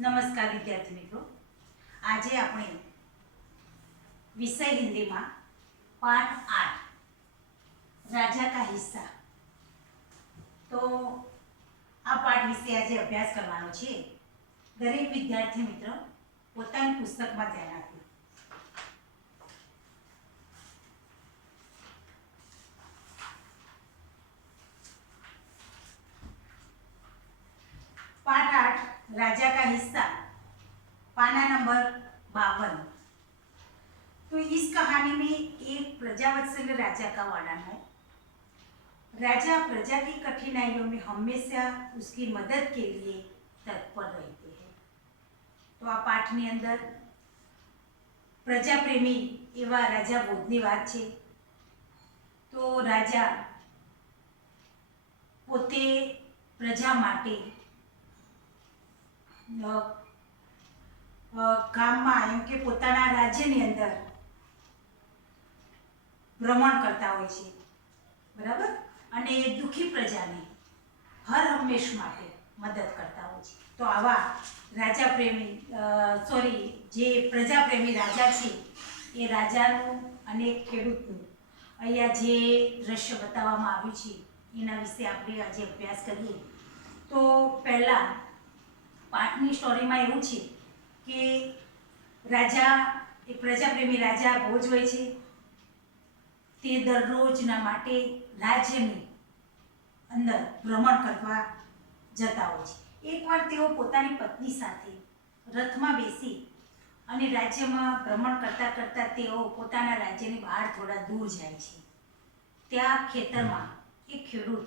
નમસ્કાર વિદ્યાર્થી મિત્રો, આજે આપણે વિષય હિન્દીમાં પાઠ 8 રાજા કા હિસ્સા, તો આ પાઠ વિશે આજે અભ્યાસ કરવાનો છે. દરેક વિદ્યાર્થી મિત્ર પોતાની પુસ્તકમાં ધ્યાન આપે. पाठ 8 राजा का हिस्सा, पाना नंबर 52. तो इस कहानी में एक प्रजावत्सल राजा का वर्णन है. राजा प्रजा की कठिनाइयों में हमेशा उसकी मदद के लिए तत्पर रहते हैं. तो आ पाठनी अंदर प्रजा प्रेमी एवा राजा बोधनी વાત છે. તો રાજા પોતે પ્રજા માટે ગામમાં એમ કે પોતાના રાજ્યની અંદર ભ્રમણ કરતા હોય છે, બરાબર, અને દુઃખી પ્રજાને હર હંમેશ માટે મદદ કરતા હોય છે. તો આવા રાજા પ્રેમી જે પ્રજા પ્રેમી રાજા છે, એ રાજાનું અને ખેડૂતનું અહીંયા જે દ્રશ્ય બતાવવામાં આવ્યું છે એના વિશે આપણે આજે અભ્યાસ કરીએ. તો પહેલાં પાઠની સ્ટોરીમાં એવું છે કે રાજા, એક પ્રજાપ્રેમી રાજા ભોજ હોય છે. તે દરરોજના માટે રાજ્યની અંદર ભ્રમણ કરવા જતા હોય છે. એકવાર તેઓ પોતાની પત્ની સાથે રથમાં બેસી અને રાજ્યમાં ભ્રમણ કરતાં કરતાં તેઓ પોતાના રાજ્યની બહાર થોડા દૂર જાય છે. ત્યાં ખેતરમાં એક ખેડૂત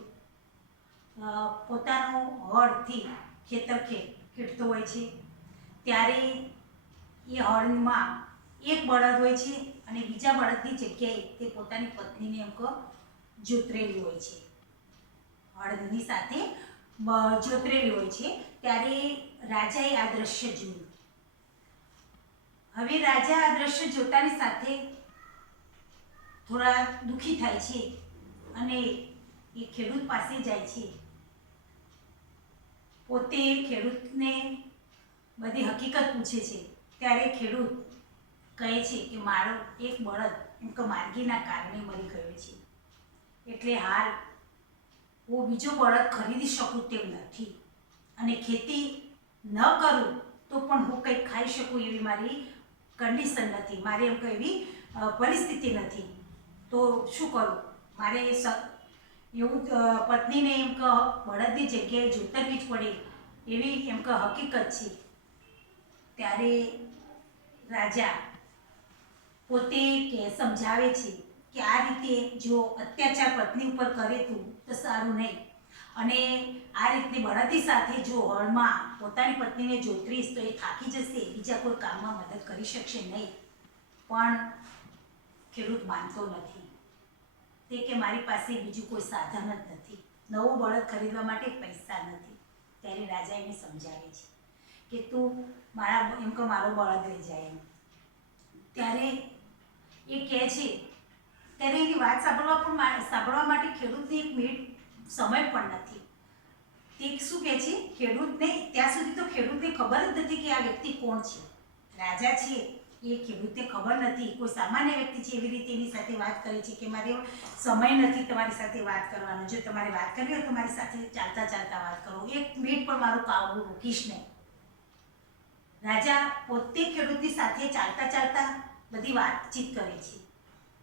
પોતાનો હળથી ખેતર ખેડતો હોય છે. ત્યારે એ હળમાં એક બળદ હોય છે અને બીજા બળદની જગ્યાએ તે પોતાની પત્નીને એમ જોતરેલી હોય છે, હળની સાથે જોતરેલી હોય છે. ત્યારે રાજાએ આ દ્રશ્ય જોયું. હવે રાજા આ દ્રશ્ય જોતાની સાથે થોડા દુઃખી થાય છે અને એ ખેડૂત પાસે જાય છે. પોતે ખેડૂતને બધી હકીકત પૂછે છે. ત્યારે ખેડૂત કહે છે કે મારો એક બળદ એમ કે માર્ગીના કારણે મરી ગયો છે, એટલે હાલ હું બીજો બળદ ખરીદી શકું તેમ નથી, અને ખેતી ન કરું તો પણ હું કંઈક ખાઈ શકું એવી મારી કન્ડિશન નથી, મારે એમ કંઈ એવી પરિસ્થિતિ નથી. તો શું કરું? મારે એવું પત્નીને એમ કે બળદની જગ્યાએ જોતરવી જ પડે એવી એમ કે હકીકત છે. ત્યારે રાજા પોતે સમજાવે છે કે આ રીતે જો અત્યાચાર પત્ની ઉપર કરે તું તો સારું નહીં, અને આ રીતની બળદની સાથે જો હળમાં પોતાની પત્નીને જોતરીશ તો એ થાકી જશે, બીજા કોઈ કામમાં મદદ કરી શકશે નહીં. પણ ખેડૂત માનતો નથી. તે કે મારી પાસે બીજું કોઈ સાધન જ નથી, નવું બળદ ખરીદવા માટે પૈસા નથી. ત્યારે રાજા એને સમજાવે છે કે તું મારા એમ કે મારો બળદ લઈ જાય એમ. ત્યારે એ કહે છે, ત્યારે એની વાત સાંભળવા માટે ખેડૂતને એક મિનિટ સમય પણ નથી. તે શું કહે છે, ખેડૂતને ત્યાં સુધી તો ખેડૂતને ખબર જ નથી કે આ વ્યક્તિ કોણ છે. રાજા છે એ ખેડૂતને ખબર નથી, કોઈ સામાન્ય વ્યક્તિ છે એવી રીતે એની સાથે વાત કરે છે કે મારે સમય નથી તમારી સાથે વાત કરવાનો, જો તમારે વાત કરવી હોય તો મારી સાથે ચાલતા ચાલતા વાત કરો, એક મિનિટ પણ મારું કામ રોકીશ નહીં. રાજા પોતે ખેડૂતની સાથે ચાલતા ચાલતા બધી વાતચીત કરે છે.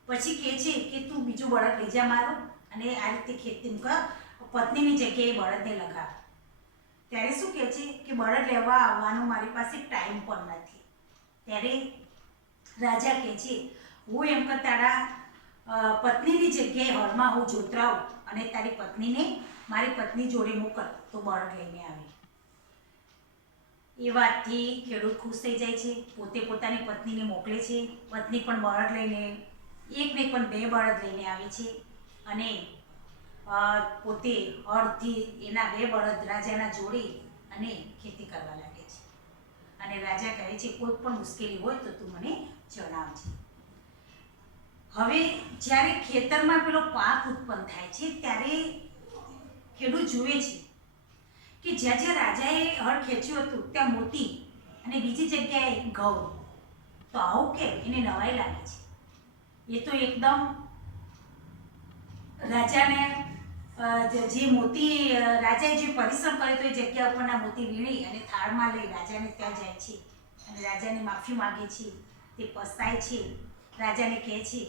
પછી કહે છે કે તું બીજું બળદ લઈ જા મારો, અને આ રીતે ખેતી પત્નીની જગ્યાએ બળદને લગાવ. ત્યારે શું કહે છે કે બળદ લેવા આવવાનો મારી પાસે ટાઈમ પણ નથી. ત્યારે રાજા કહે છે હું એમ કે તારા પત્નીની જગ્યાએ હળમાં હું જોતરાવું અને તારી પત્નીને મારી પત્ની જોડે મોકલ તો બળદ લઈને આવે. એ વાતથી ખેડૂત ખુશ થઈ જાય છે. પોતે પોતાની પત્નીને મોકલે છે. પત્ની પણ બળદ લઈને, એક નહીં પણ 2 બળદ લઈને આવે છે, અને પોતે હળથી એના 2 બળદ રાજાના જોડી અને ખેતી કરવા લાગે છે. અને રાજા કહે છે કોઈ પણ મુશ્કેલી હોય તો તું મને જણાવજે. હવે જ્યારે ખેતરમાં પેલો પાક ઉત્પન્ન થાય છે ત્યારે ખેડૂત જુએ છે कि જ્યાં જ્યાં રાજાએ હળ ખેંચ્યું હતું ત્યાં મોતી અને બીજી જગ્યાએ ઘઉં, તો આવું કેમ? એને નવાઈ લાગે છે. એ તો એકદમ રાજાને જે મોતી રાજાએ જે પરિશ્રમ કર્યો તો એ જગ્યા ઉપરના મોતી વીણી અને થાળમાં લઈ રાજાને ત્યાં જાય છે અને રાજાને માફી માગે છે. તે પસ્તાય છે, રાજાને કહે છે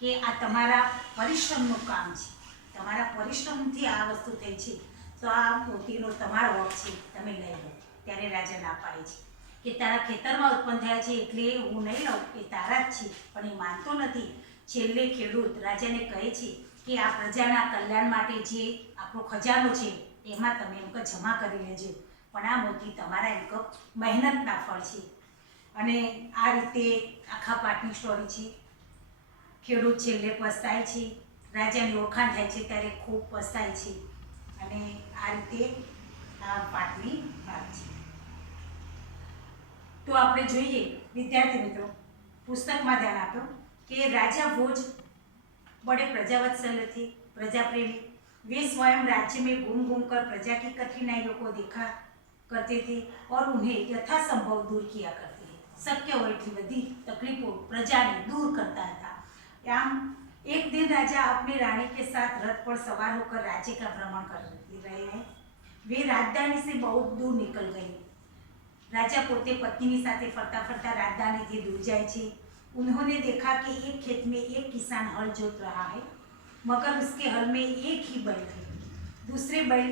કે આ તમારા પરિશ્રમનું કામ છે, તમારા પરિશ્રમથી આ વસ્તુ થઈ છે, તો આ મોતીનો તમારો હક છે, તમે લઈ લો. ત્યારે રાજા ના પાડે છે કે તારા ખેતરમાં ઉત્પન્ન થયા છે એટલે હું નહીં લઉં, એ તારા જ છે. પણ એ માનતો નથી. છેલ્લે ખેડૂત રાજાને કહે છે કે આ પ્રજાના કલ્યાણ માટે જે આપણો ખજાનો છે એમાં તમે એમ જમા કરી લેજો, પણ આ મોતી તમારા એમ મહેનતના ફળ છે. અને આ રીતે આખા પાઠની સ્ટોરી છે. ખેડૂત છેલ્લે પસ્તાય છે, રાજાની ઓળખાણ થાય છે ત્યારે ખૂબ પસ્તાય છે. અને આ રીતે આ પાઠની વાત છે. તો આપણે જોઈએ વિદ્યાર્થી મિત્રો, પુસ્તકમાં ધ્યાન આપો कि राजा भोज बड़े प्रजावत्सल थे, प्रजा प्रेमी। वे स्वयं राज्य में घूम घूम कर प्रजा की कठिनाइयों को देखा करते थे और उन्हें यथासंभव दूर किया करते थे। शक्य हो એટલી બધી તકલીફો પ્રજાને दूर करता था। आम एक दिन राजा अपनी रानी के साथ रथ पर सवार होकर राज्य का भ्रमण कर रहे हैं। वे राजधानी से बहुत दूर निकल गए। राजा पोते पत्नी साथे फरता फरता राजधानी से दूर जाए छे। उन्होंने देखा कि एक खेत में एक किसान हल जोत रहा है, मगर उसके हल में एक ही बैल है। दूसरे बैल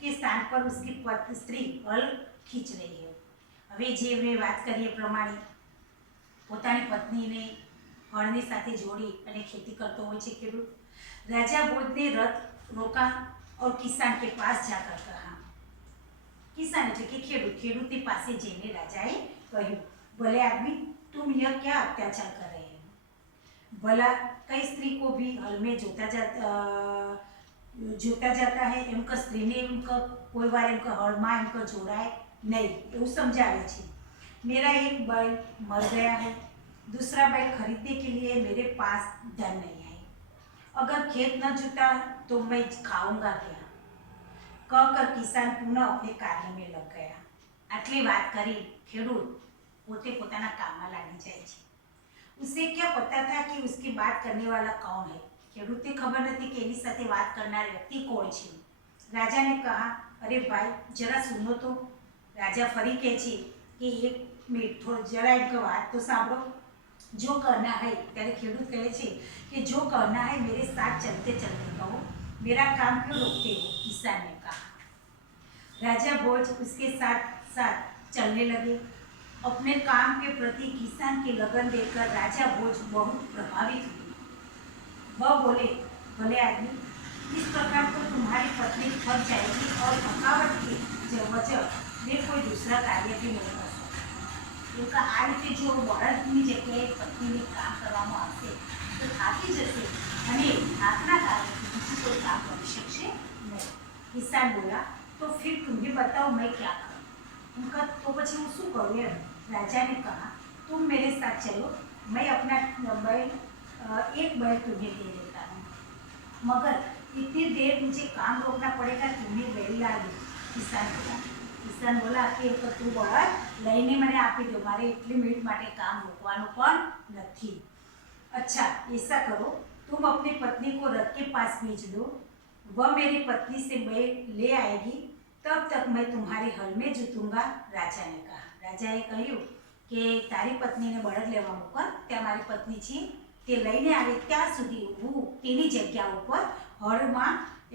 के स्थान पर उसकी स्त्री हल खींच रही है। હવે જે મેં વાત કરી એ પ્રમાણે પોતાની પત્નીને હળની સાથે જોડી અને ખેતી કરતો હોય છે ખેડૂત। राजा भोज ने रथ रोका और किसान के पास जाकर कहा, किसान એટલે કે ખેડૂતની પાસે જઈને રાજાએ કહ્યું, ભલે आदमी तुम यह क्या अत्याचार कर रहे हो? भला कई स्त्री को भी हल में जोता जाता है। एमका स्त्री ने एमका कोई बार एमका हल में एमका जोड़ाए नहीं, એવું समझावे छे। मेरा एक बैल मर गया है, दूसरा बैल खरीदने के लिए मेरे पास धन नहीं है। अगर खेत न जुता तो मैं खाऊंगा क्या? कहकर किसान पुनः अपने कार्य में लग गया। आटली बात करी खेडूत पोते पोताना कामમાં લાગી જાય છે। उसे क्या पता था कि उसकी बात करने वाला कौन है? ખેડૂતને ખબર નથી કે એની સાથે વાત કરનાર વ્યક્તિ કોણ છે। राजा ने कहा, अरे भाई जरा सुनो तो। राजा फरी કહે છે કે એક મિનિટ થોડું જરા એક વાત તો સાંભળો। जो करना है, ત્યારે ખેડૂત કહે છે કે जो करना है मेरे साथ चलते चलते कहो, मेरा काम क्यों रोकते हो? किसान ने कहा। राजा भोज उसके साथ साथ चलने लगे। अपने काम के प्रति किसान की लगन देखकर राजा भोज बहुत प्रभावित हुए। वह बोले, भले आदमी, इस प्रकार तो तुम्हारी पत्नी थक जाएगी और थकावट की वजह वे कोई दूसरा कार्य भी नहीं कर सकती। उनका आ रीते जो बળદની જગ્યાએ પત્નીને કામ કરવામાં આવશે તો થાકી જશે અને થાકના કારણે બીજું કોઈ કામ કરી શકશે નહીં। કિસાન बोला, तो फिर तुम भी बताओ मैं क्या करूँ? उनका तो પછી હું શું કરું એમ। राजा ने कहा, तुम मेरे साथ चलो, मैं अपना बैल एक बैल तुम्हें दे देता हूँ, मगर इतनी देर मुझे काम रोकना पड़ेगा, तुम्हें बैल ला दो। किसान बोला कि तू बળદ લઈને મને આપી દો, મારે એટલી મિનિટ માટે કામ રોકવાનું પણ નથી। अच्छा ऐसा करो, तुम अपनी पत्नी को रथ के पास भेज दो, वह मेरी पत्नी से बैल ले आएगी, तब तक मैं तुम्हारे हल में जोतूंगा। राजा ने कहा। રાજાએ કહ્યું કે તારી પત્નીને બળદ લેવા મોકલ, ત્યાં મારી પત્ની છે તે લઈને આવે ત્યાં સુધી હું તેની જગ્યા ઉપર હળમાં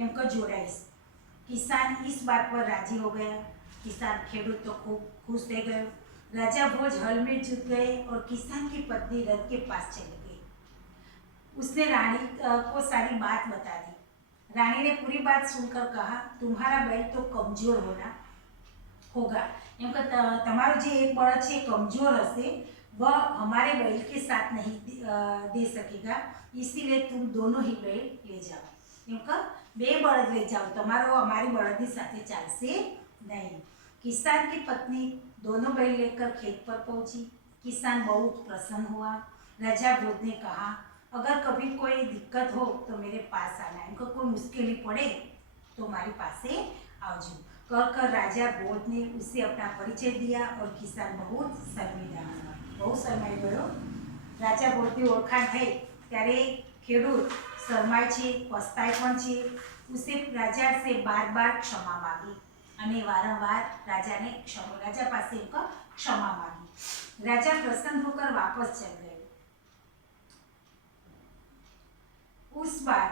એમ કે જોડાઈશ। કિસાન इस बात पर राजी हो गया। किसान ખેડૂત तो खूब खुश થઈ ગયો। राजा भोज हल में जुट गए और किसान की पत्नी रथ के पास चली गई। उसने रानी को सारी बात बता दी। रानी ने पूरी बात सुनकर कहा, तुम्हारा बैल तो कमजोर होगा, एम कि तमारो जे एक बળદ છે कमजोर हसे, वह हमारे बैल के साथ नहीं दे सकेगा, इसीलिए तुम दोनों ही बैल ले जाओ। एम कि बे बળદ ले जाओ, तमारो हमारी बળદની સાથે ચાલશે नहीं। किसान की पत्नी दोनों बैल लेकर खेत पर पहुंची। किसान बहुत प्रसन्न हुआ। राजा भोज ने कहा, अगर कभी कोई दिक्कत हो तो मेरे पास आना, इनको कोई मुश्किल पड़े तो मारी पासे आवजो। कहकर राजा भोज ने उसे अपना परिचय दिया और किसान बहुत शर्मिंदा हुआ। બહુ શરમાઈ ગયો। રાજા ભોજની ઓળખાણ થઈ ત્યારે ખેડૂત શરમાય છે, પસ્તાય પણ છે। ઉસે રાજા સે બાર બાર ક્ષમા માગી અને વારંવાર રાજા પાસે ક્ષમા मांगी। राजा प्रसन्न होकर वापस चल गए। उस बार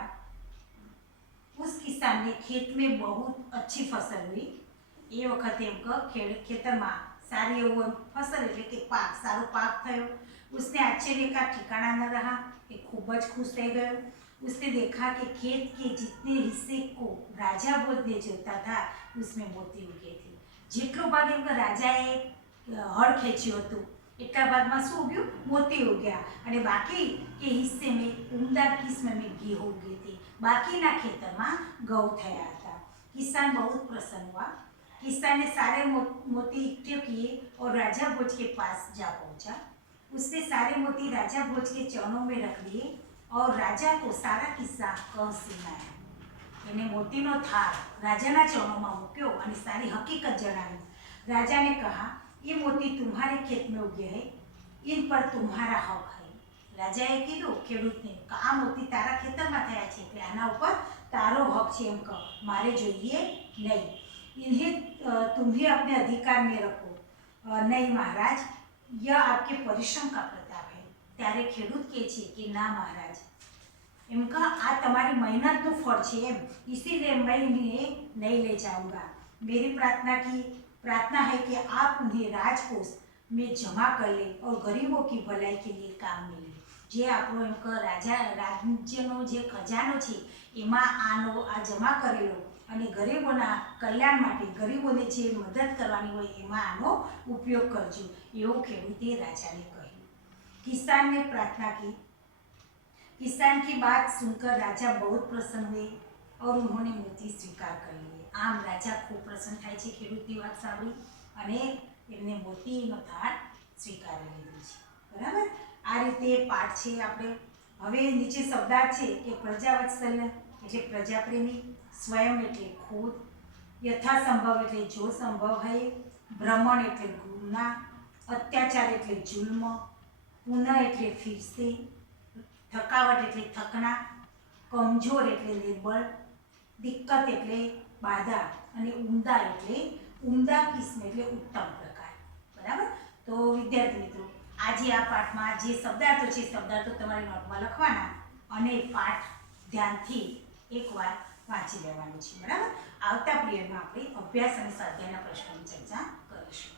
उस किसान ने खेत में बहुत अच्छी फसल हुई। ये वखत खेतर में सारी फसल એટલે કે પાક સારો પાક થયો। उसने आश्चर्य का ठिकाना न रहा, ये खूब खुश रह गए। उसने देखा कि खेत के जितने हिस्से को राजा भोज ने जोता था उसमें मोती उगे थे। જેટલો ભાગ એમ રાજાએ હળ ખેંચ્યું હતું એટલા ભાગમાં શું ઉગ્યું? મોતી ઉગ્યા। અને બાકી કે હિસ્સે में उम्दा किस्म में गेहूं उगे थे। બાકીના ખેતરમાં ઘઉં થયા હતા। किसान बहुत प्रसन्न हुआ। किसान ने सारे मोती इकट्ठे किए और राजा भोज के पास जा पहुंचा। उसने सारे मोती राजा भोज के चरणों में रख दिए और राजा को सारा किस्सा कह सुनाया। એને મોતીનો થાળ રાજાના ચરણોમાં મૂક્યો અને સારી હકીકત જણાવી। राजा ने कहा, ये मोती तुम्हारे खेत में उगे हैं, इन पर तुम्हारा हक है। राजाए कीधुं ખેડૂતને કે આ મોતી તારા ખેતરમાં થયા છે એટલે આના ઉપર તારો હક છે એમ કહો, મારે જોઈએ નહીં। इन्हें तुम्हें अपने अधिकार में रखो। नहीं महाराज, यह आपके परिश्रम का प्रताप है। ત્યારે ખેડૂત કહે છે કે ના મહારાજ, એમ का आ तुम्हारी मेहनत નું ફળ છે એમ, इसीलिए मैं इन्हें नहीं ले जाऊंगा। मेरी प्रार्थना है कि आप उन्हें राजकोष में जमा कर ले और गरीबों की भलाई के लिए काम में ले। जे આપણો એમ કે રાજ્યનો જે ખજાનો છે એમાં આનો આ જમા કરેલો અને ગરીબોના કલ્યાણ માટે ગરીબોને જે મદદ કરવાની હોય એમાં આનો ઉપયોગ કરજો એવું ખેડૂતે રાજાને કહ્યું। किसान ने प्रार्थना की। किसान की बात सुनकर राजा बहुत प्रसन्न हुए और उन्होंने मोती स्वीकार कर लिए। आम राजा खूब प्रसन्न થાય છે ખેડૂતની વાત સાંભળી અને એમને મોતીનો થાળ સ્વીકારી લીધો છે। બરાબર, આ રીતે પાઠ છે આપણે। હવે નીચે શબ્દાર્થ છે કે પ્રજાવત્સલ્ય એટલે પ્રજાપ્રેમી, સ્વયં એટલે ખુદ, યથાસંભવ એટલે જો સંભવ હોય, ભ્રમણ એટલે ગુના, અત્યાચાર એટલે જુલ્મ, પુનઃ એટલે ફિરસે, થકાવટ એટલે થકના, કમજોર એટલે નિર્બળ, દિક્કત એટલે બાધા અને ઉમદા એટલે ઉમદા કિસ્મ એટલે ઉત્તમ પ્રકાર। બરાબર, તો વિદ્યાર્થી મિત્રો આજે આ પાઠમાં જે શબ્દાર્થો છે શબ્દાર્થો તમારી નોટમાં લખવાના અને પાઠ ધ્યાનથી એકવાર વાંચી લેવાનું છે। બરાબર, આવતા પિરિયડમાં આપણે અભ્યાસ અને સ્વાધ્યાયના પ્રશ્નોની ચર્ચા કરીશું।